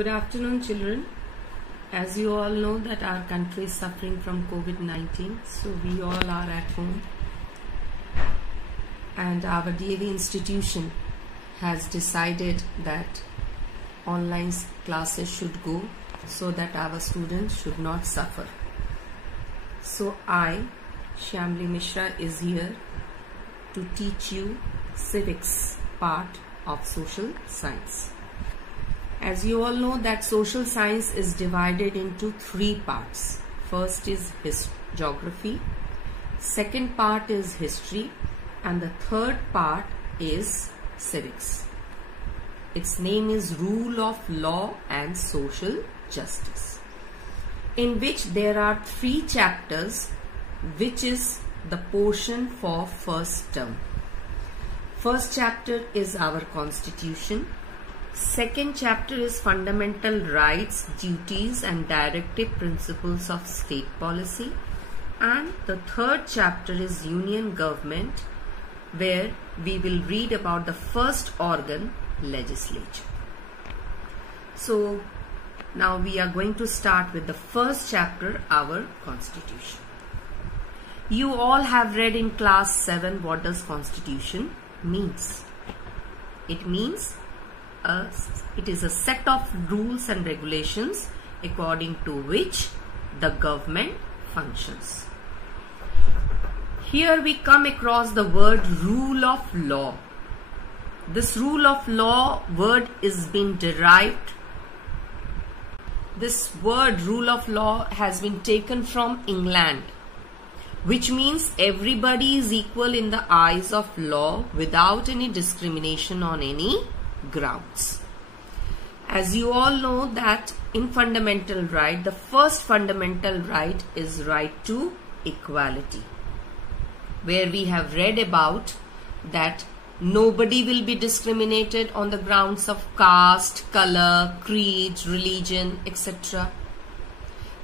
Good afternoon, children. As you all know that our country is suffering from COVID-19, so we all are at home, and our DAV institution has decided that online classes should go so that our students should not suffer. So I, Shyamli Mishra, is here to teach you civics part of social science. As you all know that social science is divided into three parts. First is geography, second part is history, and the third part is civics. Its name is Rule of Law and Social Justice, in which there are three chapters, which is the portion for first term. First chapter is our Constitution. Second chapter is Fundamental Rights, Duties and Directive Principles of State Policy. And the third chapter is Union Government, where we will read about the first organ, legislature. So now we are going to start with the first chapter, our Constitution. You all have read in class 7 what does Constitution means. It means it is a set of rules and regulations according to which the government functions. Here we come across the word rule of law. This rule of law word is been derived. This word rule of law has been taken from England, which means everybody is equal in the eyes of law without any discrimination on any grounds. As you all know that in fundamental right, the first fundamental right is right to equality, where we have read about that nobody will be discriminated on the grounds of caste, color, creed, religion, etc.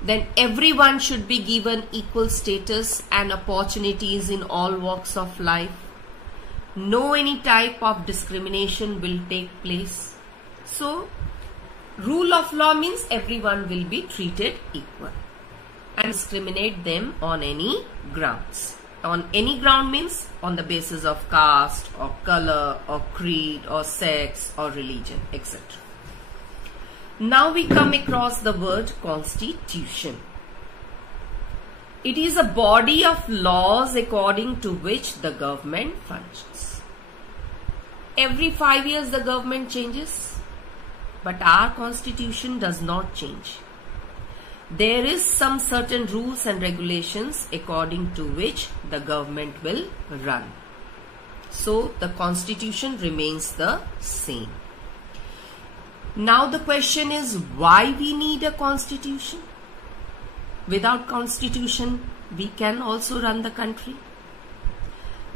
Then everyone should be given equal status and opportunities in all walks of life. No any type of discrimination will take place. So, rule of law means everyone will be treated equal and discriminate them on any grounds. On any ground means on the basis of caste or color or creed or sex or religion, etc. Now we come across the word Constitution. It is a body of laws according to which the government functions. Every 5 years the government changes, but our Constitution does not change. There is some certain rules and regulations according to which the government will run. So the Constitution remains the same. Now the question is, why we need a Constitution? Without Constitution, we can also run the country.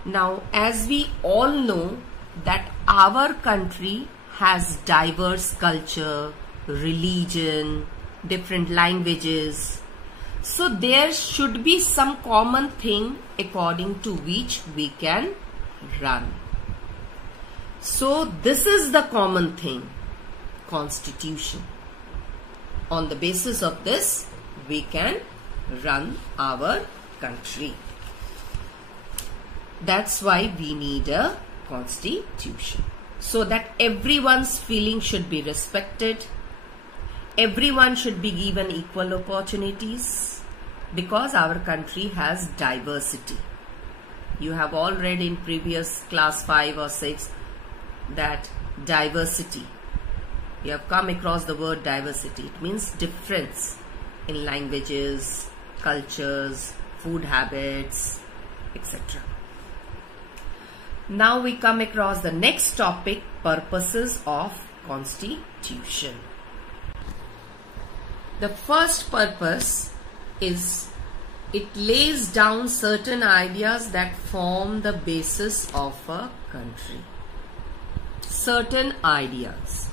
Now, as we all know that our country has diverse culture, religion, different languages. So there should be some common thing according to which we can run. So this is the common thing, Constitution. On the basis of this, we can run our country. That's why we need a Constitution, so that everyone's feeling should be respected. Everyone should be given equal opportunities, because our country has diversity. You have all read in previous class 5 or 6 that diversity. You have come across the word diversity. It means difference in languages, cultures, food habits, etc. Now we come across the next topic, purposes of Constitution. The first purpose is it lays down certain ideas that form the basis of a country. Certain ideas.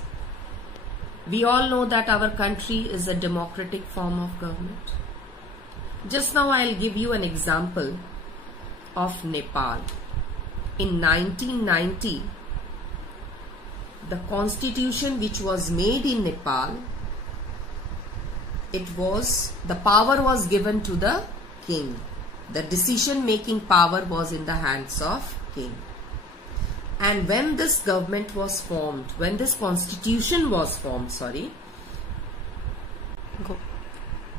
We all know that our country is a democratic form of government. Just now I'll give you an example of Nepal. In 1990, the constitution which was made in Nepal the power was given to the king. The decision making power was in the hands of king. And when this government was formed, when this constitution was formed,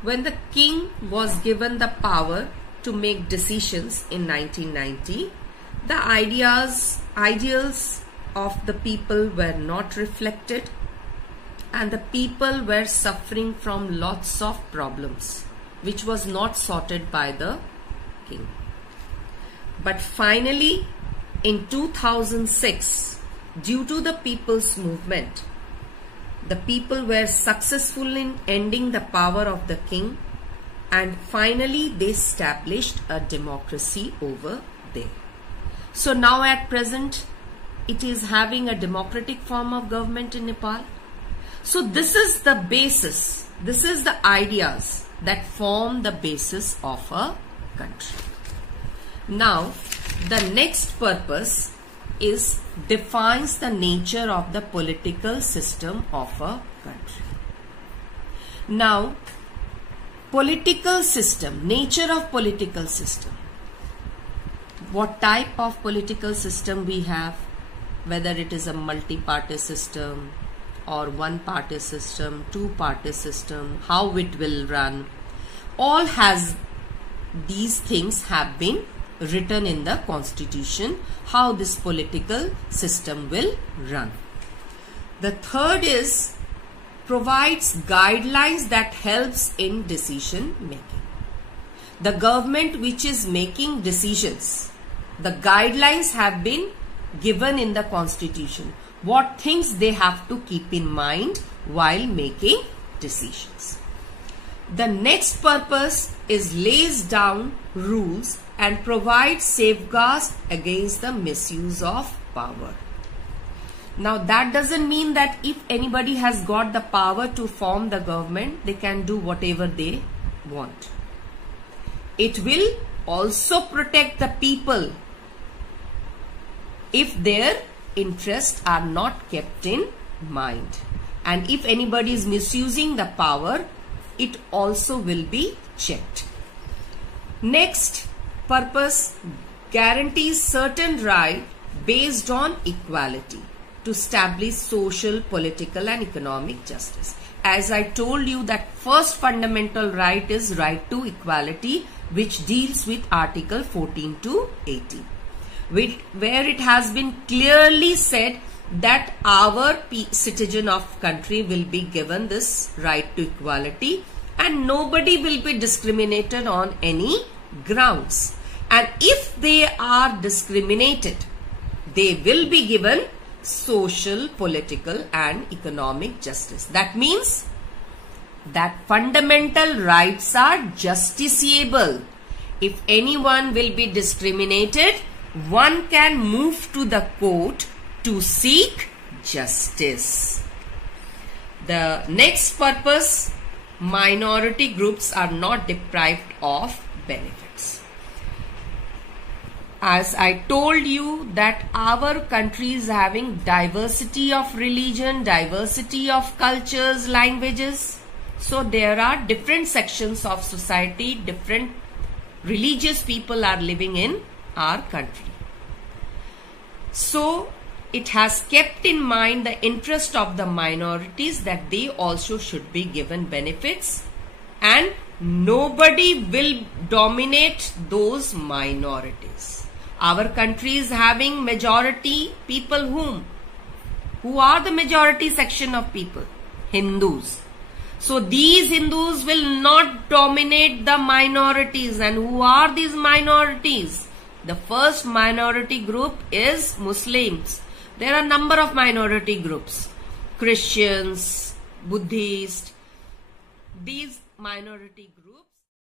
when the king was given the power to make decisions in 1990, the ideals of the people were not reflected, and the people were suffering from lots of problems which was not sorted by the king. But finally, in 2006, due to the people's movement, the people were successful in ending the power of the king, and finally they established a democracy over there. So now at present, it is having a democratic form of government in Nepal. So this is the basis, this is the ideas that form the basis of a country. Now, the next purpose is defines the nature of the political system of a country. Now, political system, nature of political system. What type of political system we have, whether it is a multi-party system or one-party system, two-party system, how it will run, all has these things have been written in the constitution, how this political system will run. The third is provides guidelines that helps in decision making. The government which is making decisions, the guidelines have been given in the constitution, what things they have to keep in mind while making decisions. The next purpose is lays down rules and provides safeguards against the misuse of power. Now that doesn't mean that if anybody has got the power to form the government, they can do whatever they want. It will also protect the people if their interests are not kept in mind. And if anybody is misusing the power, it also will be checked. Next purpose guarantees certain right based on equality to establish social, political and economic justice. As I told you, that first fundamental right is right to equality, which deals with Article 14 to 18, where it has been clearly said that our citizen of country will be given this right to equality and nobody will be discriminated on any grounds. And if they are discriminated, they will be given social, political and economic justice. That means that fundamental rights are justiciable. If anyone will be discriminated, one can move to the court to seek justice. The next purpose, minority groups are not deprived of benefits. As I told you that our country is having diversity of religion, diversity of cultures, languages. So there are different sections of society, different religious people are living in our country. So it has kept in mind the interest of the minorities, that they also should be given benefits and nobody will dominate those minorities. Our country is having majority people who are the majority section of people? Hindus. So these Hindus will not dominate the minorities. And who are these minorities? The first minority group is Muslims. There are a number of minority groups. Christians, Buddhists. These minority groups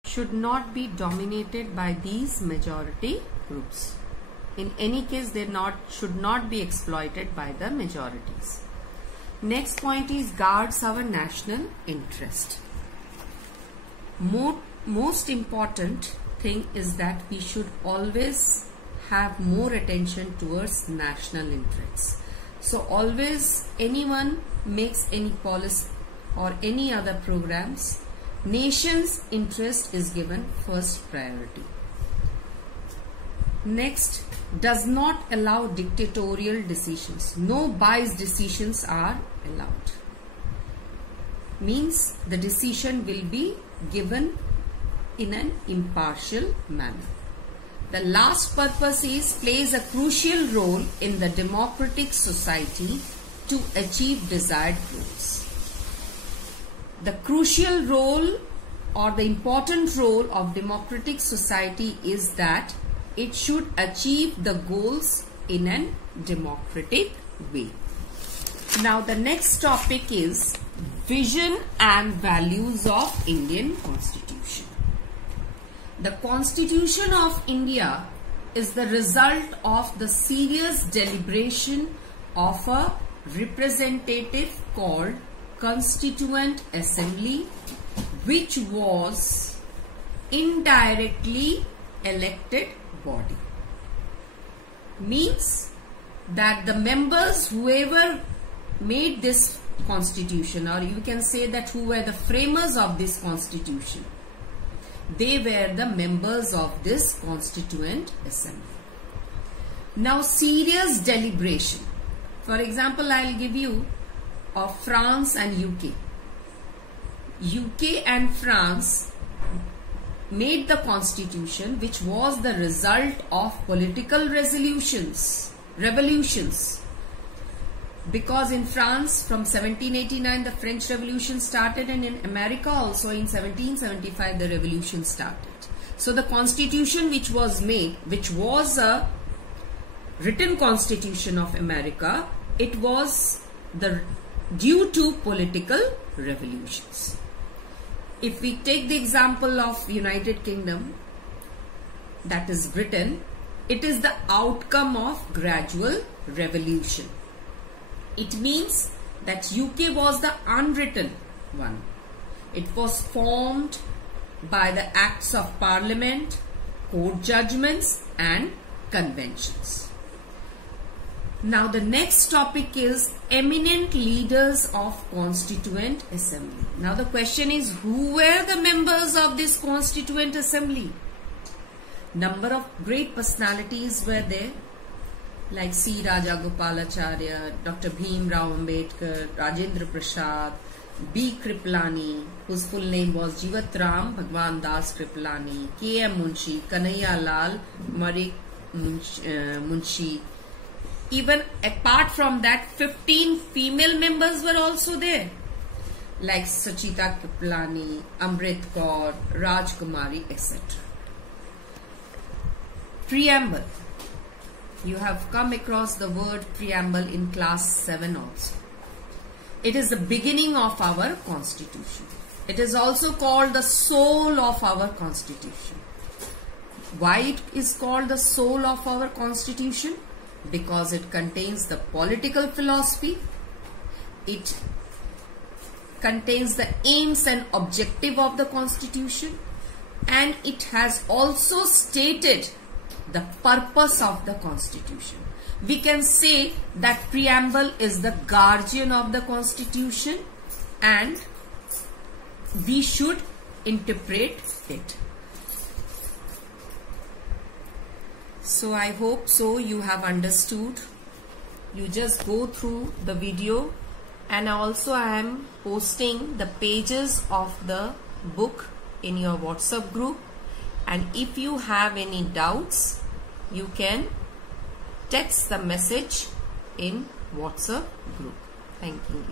should not be dominated by these majority groups. In any case, they should not be exploited by the majorities. Next point is guards our national interest. Most important thing is that we should always have more attention towards national interests. So always anyone makes any policy or any other programs, Nation's interest is given first priority. Next, does not allow dictatorial decisions. No biased decisions are allowed. Means the decision will be given in an impartial manner. The last purpose is plays a crucial role in the democratic society to achieve desired goals. The crucial role or the important role of democratic society is that it should achieve the goals in a democratic way. Now the next topic is vision and values of Indian Constitution. The Constitution of India is the result of the serious deliberation of a representative called Constituent Assembly, which was indirectly elected body. Means that the members, whoever made this constitution, or you can say that who were the framers of this constitution, they were the members of this Constituent Assembly. Now, serious deliberation. For example, I'll give you of France and UK. UK and France made the constitution, which was the result of political revolutions. Because in France from 1789 the French Revolution started, and in America also in 1775 the revolution started. So the constitution which was made, which was a written constitution of America, it was due to political revolutions. If we take the example of United Kingdom, that is Britain, it is the outcome of gradual revolution. It means that UK was the unwritten one. It was formed by the acts of parliament, court judgments and conventions. Now the next topic is eminent leaders of Constituent Assembly. Now the question is, who were the members of this Constituent Assembly? Number of great personalities were there, like C. Rajagopalacharya, Dr. Bhim Rao Ambedkar, Rajendra Prasad, B. Kripalani, whose full name was Jeevat Ram Bhagwan Das Kripalani, K. M. Munshi, Kanhaiya Lal Marik Munshi. Even apart from that, 15 female members were also there, like Sachita Kripalani, Amrit Kaur, Rajkumari, etc. Preamble. You have come across the word preamble in class 7 also. It is the beginning of our constitution. It is also called the soul of our constitution. Why it is called the soul of our constitution? Because it contains the political philosophy, it contains the aims and objective of the constitution, and it has also stated the purpose of the constitution. We can say that preamble is the guardian of the constitution and we should interpret it. So I hope so you have understood. You just go through the video, and also I am posting the pages of the book in your WhatsApp group, and if you have any doubts you can text the message in WhatsApp group. Thank you.